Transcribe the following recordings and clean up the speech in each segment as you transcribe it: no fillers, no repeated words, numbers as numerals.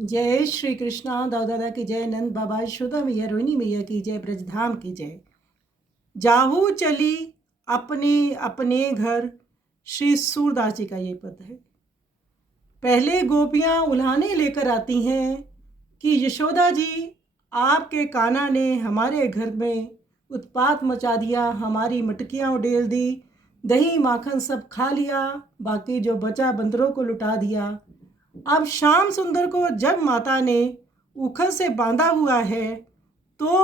जय श्री कृष्णा। दादा की जय, नंद बाबा यशोदा मैया, रोहिणी मैया की जय, ब्रजधाम की जय। जाहू चली अपने अपने घर, श्री सूरदास जी का ये पद है। पहले गोपियां उल्हाने लेकर आती हैं कि यशोदा जी, आपके कान्हा ने हमारे घर में उत्पात मचा दिया, हमारी मटकियां उडेल दी, दही माखन सब खा लिया, बाकी जो बचा बंदरों को लुटा दिया। अब श्याम सुंदर को जब माता ने उखल से बांधा हुआ है तो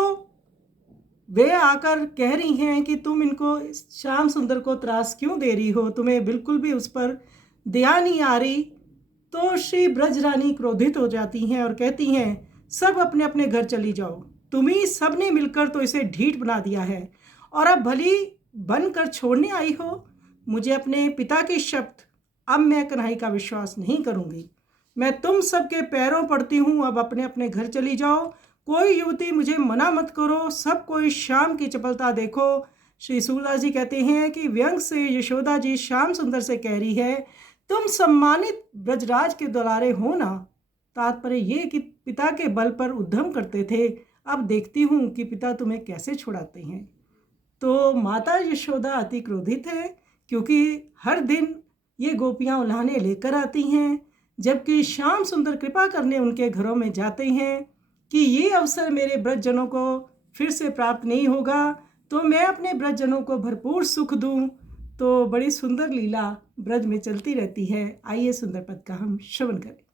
वे आकर कह रही हैं कि तुम इनको, श्याम सुंदर को त्रास क्यों दे रही हो, तुम्हें बिल्कुल भी उस पर दया नहीं आ रही। तो श्री ब्रजरानी क्रोधित हो जाती हैं और कहती हैं, सब अपने अपने घर चली जाओ, तुम्ही सब ने मिलकर तो इसे ढीठ बना दिया है और अब भली बनकर छोड़ने आई हो। मुझे अपने पिता की शपथ, अब मैं कन्हई का विश्वास नहीं करूंगी। मैं तुम सबके पैरों पड़ती हूँ, अब अपने अपने घर चली जाओ, कोई युवती मुझे मना मत करो, सब कोई श्याम की चपलता देखो। श्री सूरदास जी कहते हैं कि व्यंग से यशोदा जी श्याम सुंदर से कह रही है, तुम सम्मानित ब्रजराज के दुलारे हो ना। तात्पर्य ये कि पिता के बल पर उद्यम करते थे, अब देखती हूँ कि पिता तुम्हें कैसे छुड़ाते हैं। तो माता यशोदा अति क्रोधित है, क्योंकि हर दिन ये गोपियाँ उल्हाने लेकर आती हैं, जबकि श्याम सुंदर कृपा करने उनके घरों में जाते हैं कि ये अवसर मेरे ब्रजजनों को फिर से प्राप्त नहीं होगा, तो मैं अपने ब्रजजनों को भरपूर सुख दूं। तो बड़ी सुंदर लीला ब्रज में चलती रहती है। आइए सुंदर पद का हम श्रवण करें।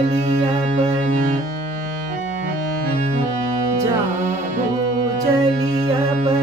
चली अपन जाहू चली अपन